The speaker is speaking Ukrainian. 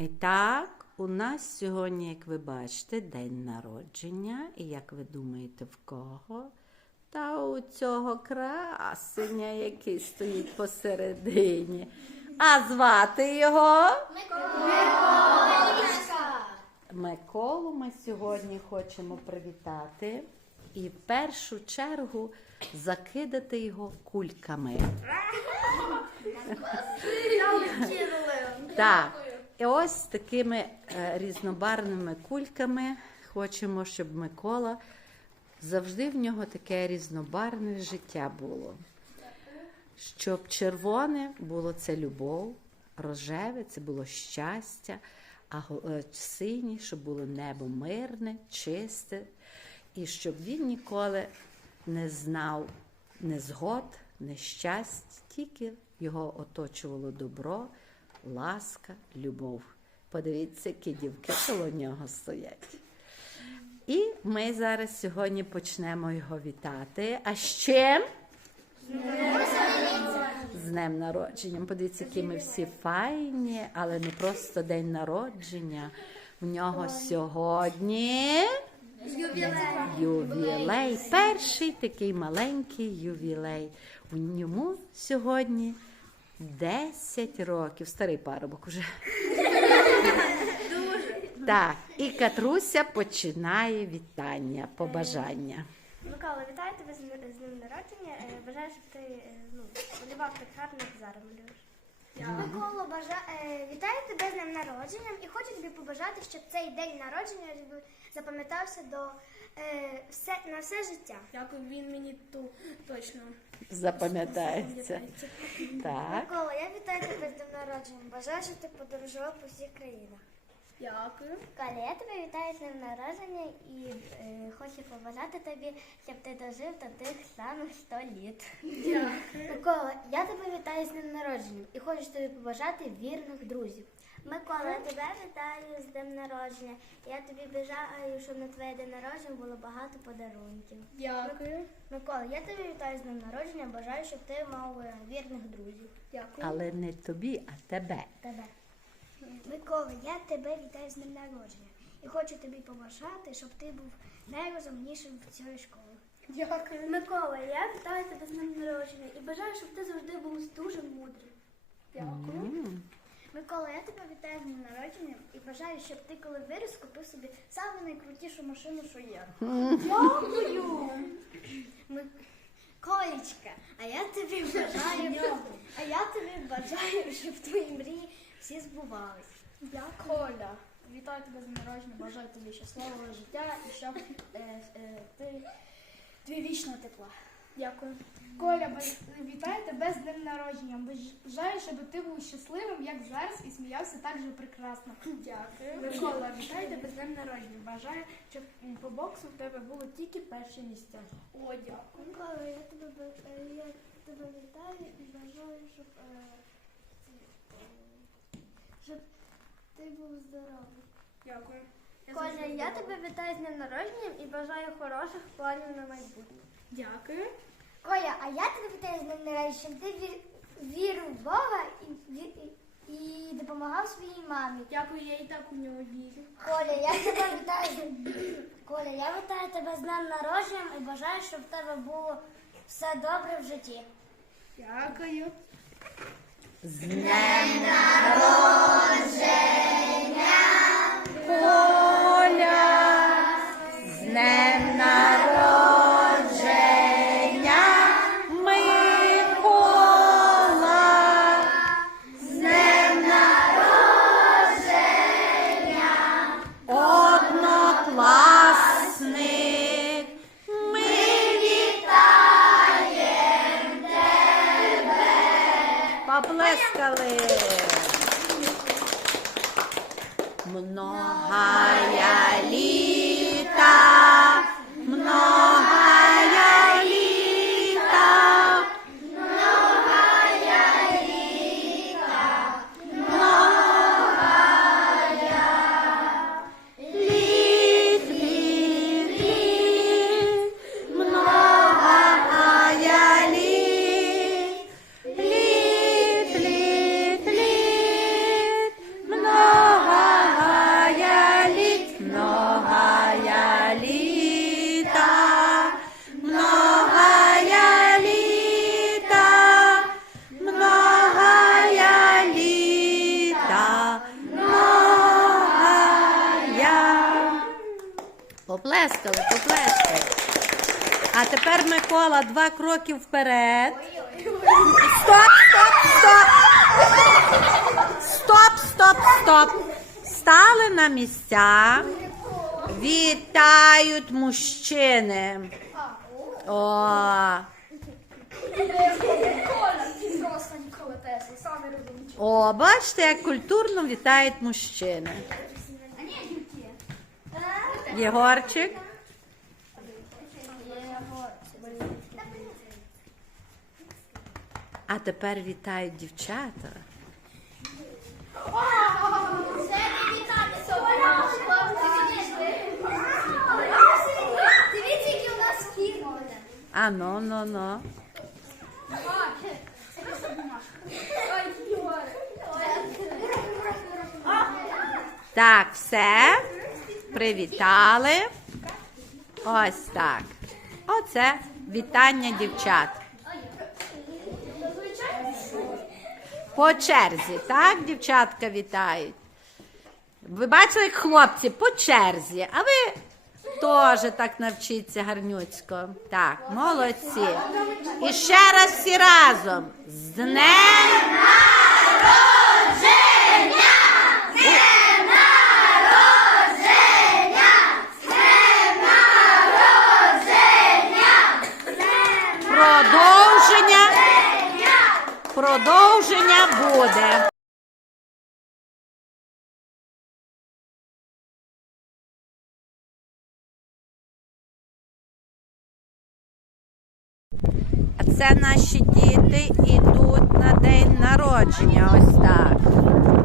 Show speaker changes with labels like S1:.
S1: І так, у нас сьогодні, як ви бачите, день народження. І як ви думаєте, в кого? Та у цього красення, який стоїть посередині. А звати його? Миколу ми сьогодні хочемо привітати і в першу чергу закидати його кульками. Так, і ось такими е, різнобарвними кульками хочемо, щоб Микола завжди в нього таке різнобарвне життя було. Щоб червоне було це любов, рожеве це було щастя, а е, синє, щоб було небо мирне, чисте, і щоб він ніколи не знав незгод, нещасть, тільки його оточувало добро, ласка, любов. Подивіться, які дівки коло нього стоять. І ми зараз сьогодні почнемо його вітати. А чим? З днем народженням. Подивіться, які ми всі файні, але не просто день народження. В нього сьогодні ювілей. Перший такий маленький ювілей. У ньому сьогодні 10 років. Старий парубок уже. Так, і Катруся починає вітання, побажання.
S2: Микола, вітаю тебе з з днем народження. Е, Бажаю, щоб ти е, ну, малював так гарно, як зараз малюєш. Микола, бажа... е, вітаю тебе з днем народження і хочу тобі побажати, щоб цей день народження запам'ятався до е, все, на все життя.
S3: Дякую, він мені ту точно
S1: Запам'ятається. Так.
S2: Микола, я вітаю тебе з днем народження. Бажаю, щоб ти подорожував по всіх країнах.
S3: Дякую.
S2: Коля, я тебе вітаю з днем народження і хочу побажати тобі, щоб ти дожив до тих самих 100 літ. Микола, я тебе вітаю з днем народження і хочу тобі побажати вірних друзів. Микола, я тебе вітаю з днем народження. Я тобі бажаю, щоб на твоє день народження було багато подарунків.
S3: Дякую.
S2: Микола, я тебе вітаю з днем народження. Бажаю, щоб ти мав е, вірних друзів.
S3: Дякую.
S1: Але не тобі, а тебе.
S2: Тебе. Микола, я тебе вітаю з днем народження і хочу тобі побажати, щоб ти був найрозумнішим в цій школі.
S3: Дякую.
S2: Микола, я вітаю тебе з днем народження і бажаю, щоб ти завжди був дуже мудрим.
S3: Дякую.
S2: Микола, я тебе вітаю з днем народження і бажаю, щоб ти, коли виріс, купив собі саму найкрутішу машину, що є. Дякую! Колечка, а я тобі бажаю, а я тобі бажаю, щоб твої мрії всі збувались.
S3: Дякую. Коля, вітаю тебе з народження, бажаю тобі щасливого життя і щоб е, е, ти твій вічно тепла. Дякую.
S4: Коля, баж- вітаю тебе з днем народження. Бажаю, щоб ти був щасливим, як зараз, і сміявся так же прекрасно.
S3: Дякую.
S4: Микола, вітаю тебе з днем народження. Бажаю, щоб м, по боксу в тебе було тільки перші місця.
S3: О, дякую.
S2: Микола, я тебе, ба- е, я тебе вітаю і бажаю, щоб, е, щоб ти був здоровий.
S3: Дякую.
S2: Коля, я тебе вітаю з днем народження і бажаю хороших планів на майбутнє.
S3: Дякую.
S2: Коля, а я тебе вітаю з днем народження, щоб ти вір, вірив в Бога і, і, і допомагав своїй мамі.
S3: Дякую, я і так у нього вірю.
S2: Коля, я тебе вітаю. з- Коля, я вітаю тебе з днем народження і бажаю, щоб в тебе було все добре в житті.
S3: Дякую.
S1: З днем народження! Поплескали! Многая Поплескали, поплескали. А тепер Микола два кроки вперед. Стоп, стоп, стоп. Стоп, стоп, стоп. Стали на місця. Вітають мужчини. О, о, бачите, як культурно вітають мужчини. Єгорчик. А тепер вітають дівчата.
S2: Дивіться, які у нас фірми.
S1: А ну, ну, ну. Так, все. Привітали. Ось так. Оце вітання дівчат. По черзі, так, дівчатка вітають. Ви бачили, як хлопці по черзі, а ви теж так навчіться гарнюцько. Так, молодці. І ще раз всі разом. З днем Продовження буде. Це наші діти ідуть на день народження. Ось так.